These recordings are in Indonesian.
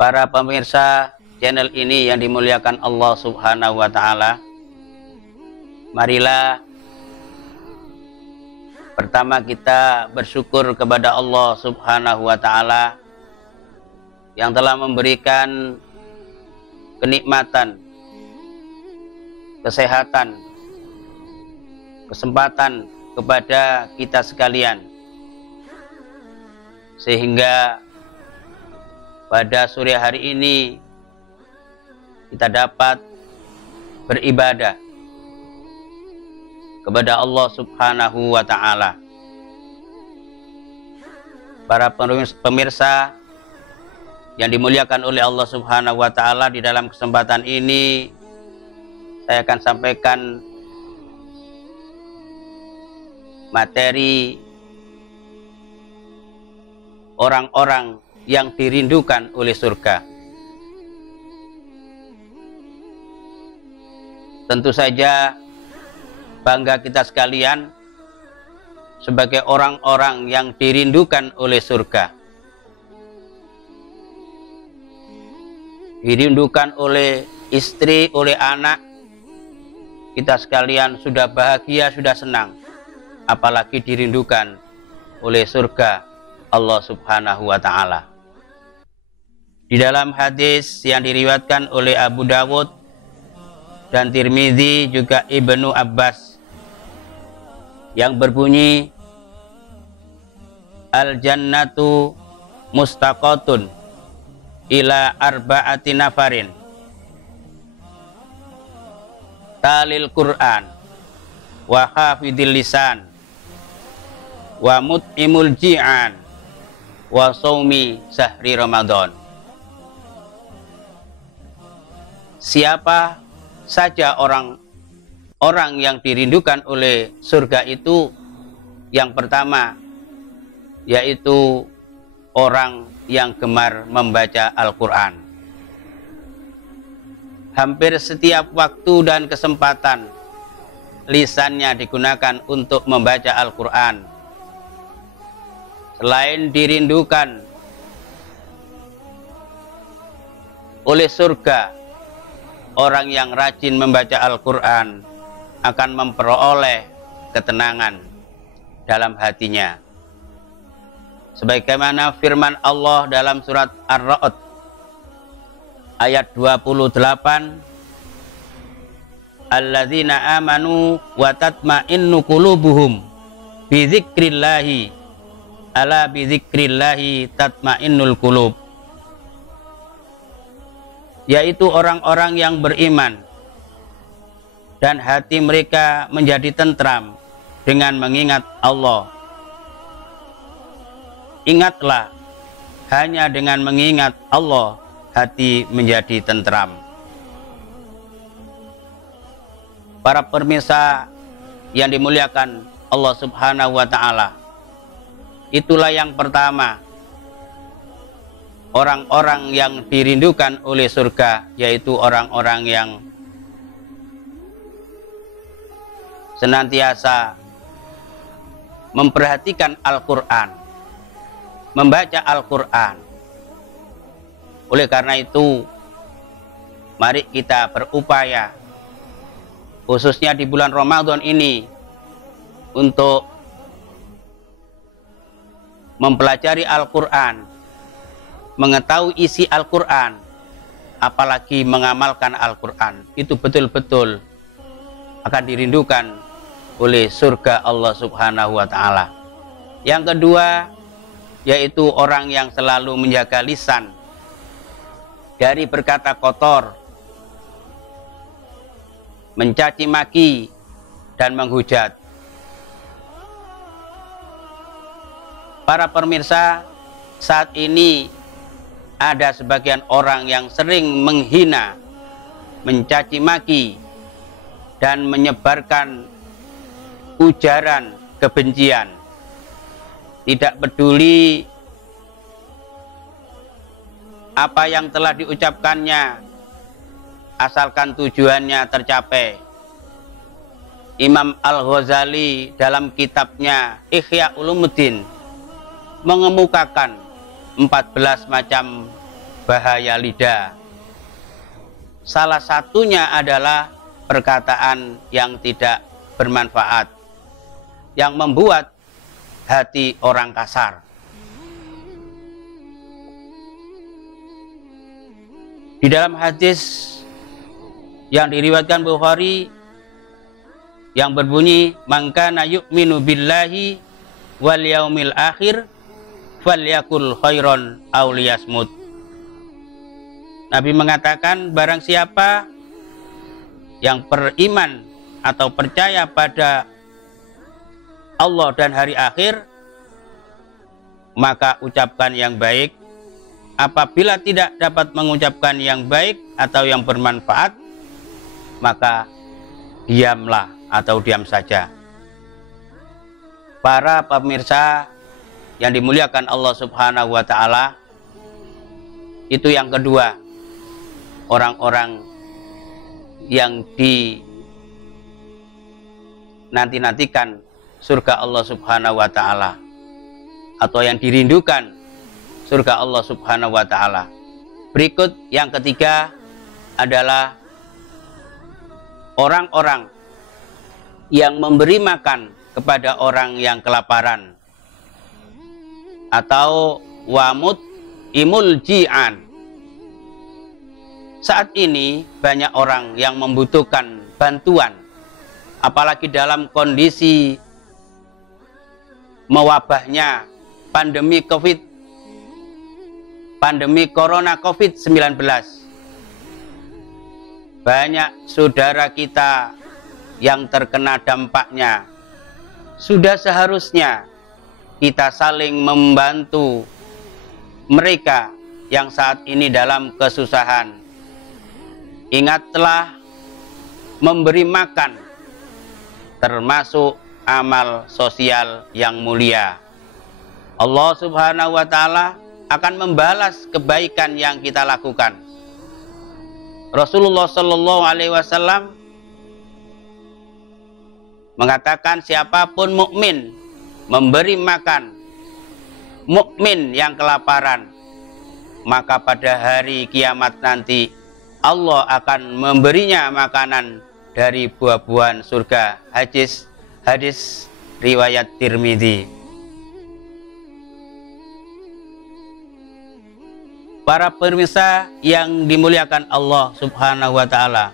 Para pemirsa channel ini yang dimuliakan Allah Subhanahu wa Ta'ala, marilah pertama kita bersyukur kepada Allah Subhanahu wa Ta'ala yang telah memberikan kenikmatan, kesehatan, kesempatan kepada kita sekalian, sehingga pada sore hari ini kita dapat beribadah kepada Allah Subhanahu wa Ta'ala. Para pemirsa yang dimuliakan oleh Allah Subhanahu wa Ta'ala, di dalam kesempatan ini saya akan sampaikan materi orang-orang yang dirindukan oleh surga. Tentu saja bangga kita sekalian sebagai orang-orang yang dirindukan oleh surga, dirindukan oleh istri, oleh anak. Kita sekalian sudah bahagia, sudah senang, apalagi dirindukan oleh surga Allah Subhanahu wa Ta'ala. Di dalam hadis yang diriwayatkan oleh Abu Dawud dan Tirmidzi, juga Ibnu Abbas, yang berbunyi, al-jannatu mustaqatun ila arba'ati nafarin talil Qur'an wa hafidil lisan wa mut'imul ji'an wa saumi sahri Ramadan. Siapa saja orang yang dirindukan oleh surga itu, yang pertama yaitu orang yang gemar membaca Al-Quran. Hampir setiap waktu dan kesempatan lisannya digunakan untuk membaca Al-Quran. Selain dirindukan oleh surga, orang yang rajin membaca Al-Quran akan memperoleh ketenangan dalam hatinya. Sebagaimana firman Allah dalam surat Ar-Ra'd ayat 28, alladzina amanu wa tatma'innu qulubuhum bi dzikrillahi ala bi dzikrillahi tatma'innul qulub, yaitu orang-orang yang beriman dan hati mereka menjadi tentram dengan mengingat Allah. Ingatlah, hanya dengan mengingat Allah hati menjadi tentram. Para pemirsa yang dimuliakan Allah Subhanahu wa Ta'ala, itulah yang pertama, orang-orang yang dirindukan oleh surga, yaitu orang-orang yang senantiasa memperhatikan Al-Quran, membaca Al-Quran. Oleh karena itu, mari kita berupaya, khususnya di bulan Ramadan ini, untuk mempelajari Al-Quran, mengetahui isi Al-Quran, apalagi mengamalkan Al-Quran. Itu betul-betul akan dirindukan oleh surga Allah Subhanahu wa Ta'ala. Yang kedua, yaitu orang yang selalu menjaga lisan dari berkata kotor, mencaci maki, dan menghujat. Para pemirsa, saat ini ada sebagian orang yang sering menghina, mencaci maki, dan menyebarkan ujaran kebencian. Tidak peduli apa yang telah diucapkannya asalkan tujuannya tercapai. Imam Al-Ghazali dalam kitabnya Ihya Ulumuddin mengemukakan 14 macam bahaya lidah. Salah satunya adalah perkataan yang tidak bermanfaat, yang membuat hati orang kasar. Di dalam hadis yang diriwayatkan Bukhari yang berbunyi, "Man kana yu'minu billahi wal yaumil akhir falyakul khairon aw liyasmut." Nabi mengatakan, barang siapa yang beriman atau percaya pada Allah dan hari akhir, maka ucapkan yang baik. Apabila tidak dapat mengucapkan yang baik atau yang bermanfaat, maka diamlah atau diam saja. Para pemirsa yang dimuliakan Allah Subhanahu wa Ta'ala, itu yang kedua, orang-orang yang dinanti-nantikan surga Allah Subhanahu wa Ta'ala, atau yang dirindukan surga Allah Subhanahu wa Ta'ala. Berikut yang ketiga adalah orang-orang yang memberi makan kepada orang yang kelaparan, atau wamut imul ji'an. Saat ini banyak orang yang membutuhkan bantuan, apalagi dalam kondisi mewabahnya pandemi corona COVID-19. Banyak saudara kita yang terkena dampaknya. Sudah seharusnya kita saling membantu mereka yang saat ini dalam kesusahan. Ingatlah, memberi makan termasuk amal sosial yang mulia. Allah Subhanahu wa Ta'ala akan membalas kebaikan yang kita lakukan. Rasulullah Shallallahu Alaihi Wasallam mengatakan, siapapun mukmin memberi makan mukmin yang kelaparan, maka pada hari kiamat nanti Allah akan memberinya makanan dari buah-buahan surga. Hadis riwayat Tirmidzi. Para pemirsa yang dimuliakan Allah Subhanahu wa Ta'ala,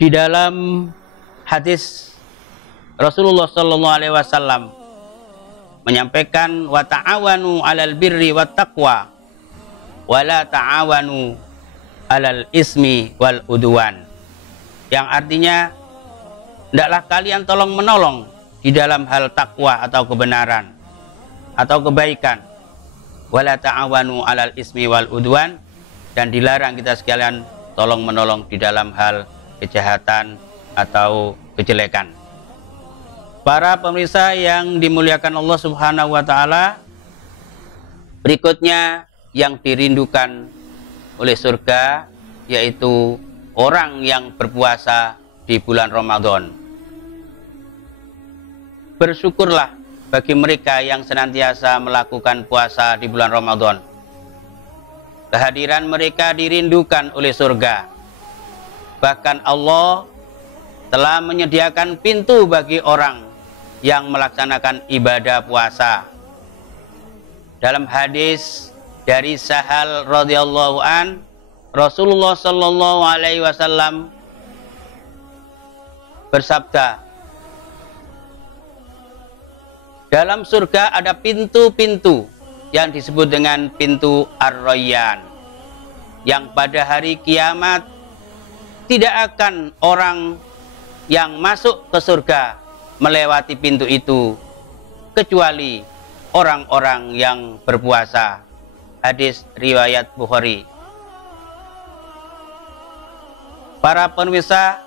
di dalam hadis Rasulullah Shallallahu Alaihi Wasallam menyampaikan, wa ta'awanu 'alal birri wat taqwa wa la ta'awanu 'alal ismi wal udwan, yang artinya hendaklah kalian tolong menolong di dalam hal takwa atau kebenaran atau kebaikan, wala ta'awanu 'alal ismi wal udwan, dan dilarang kita sekalian tolong menolong di dalam hal kejahatan atau kejelekan. Para pemirsa yang dimuliakan Allah Subhanahu wa Ta'ala, berikutnya yang dirindukan oleh surga yaitu orang yang berpuasa di bulan Ramadan. Bersyukurlah bagi mereka yang senantiasa melakukan puasa di bulan Ramadan. Kehadiran mereka dirindukan oleh surga. Bahkan Allah telah menyediakan pintu bagi orang yang melaksanakan ibadah puasa. Dalam hadis dari Sahal radhiyallahu an, Rasulullah Shallallahu Alaihi Wasallam bersabda, dalam surga ada pintu-pintu yang disebut dengan pintu Ar-Rayyan, yang pada hari kiamat tidak akan orang yang masuk ke surga melewati pintu itu kecuali orang-orang yang berpuasa. Hadis riwayat Bukhari. Para pemirsa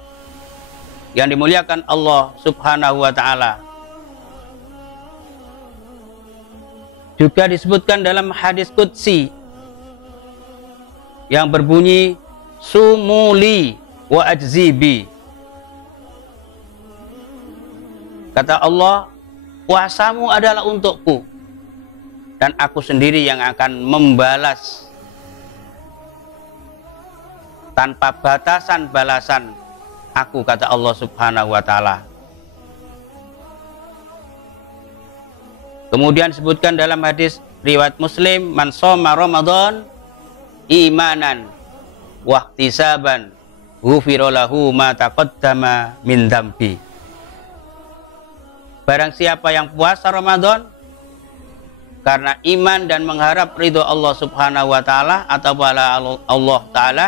yang dimuliakan Allah Subhanahu wa Ta'ala, Juga disebutkan dalam hadis qudsi yang berbunyi sumuli wa ajzibi. Kata Allah, puasamu adalah untukku dan aku sendiri yang akan membalas tanpa batasan balasan aku, kata Allah Subhanahu wa taala. Kemudian disebutkan dalam hadis riwayat Muslim, man shoma Ramadan imanan wa ihtisaban ghufira lahu ma taqaddama min dzambi. Barang siapa yang puasa Ramadan karena iman dan mengharap ridho Allah Subhanahu wa taala atau bala Allah taala,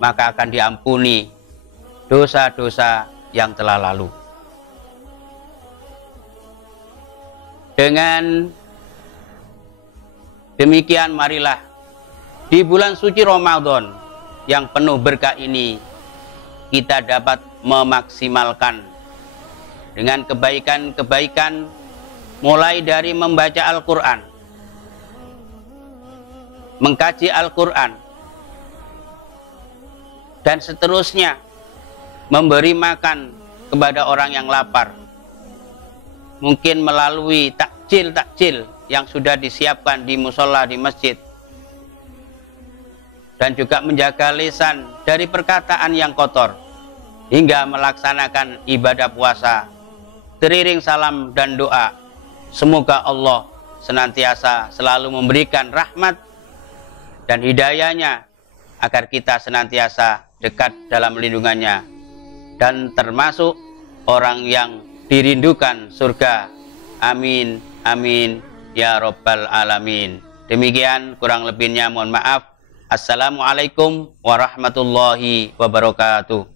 maka akan diampuni dosa-dosa yang telah lalu. Dengan demikian, marilah di bulan suci Ramadan yang penuh berkah ini kita dapat memaksimalkan dengan kebaikan-kebaikan, mulai dari membaca Al-Quran, mengkaji Al-Quran, dan seterusnya memberi makan kepada orang yang lapar, mungkin melalui takjil-takjil yang sudah disiapkan di musola di masjid, dan juga menjaga lisan dari perkataan yang kotor, hingga melaksanakan ibadah puasa, teriring salam dan doa. Semoga Allah senantiasa selalu memberikan rahmat dan hidayahnya agar kita senantiasa dekat dalam lindungannya dan termasuk orang yang dirindukan surga. Amin, amin, ya Rabbal Alamin. Demikian, kurang lebihnya mohon maaf. Assalamualaikum warahmatullahi wabarakatuh.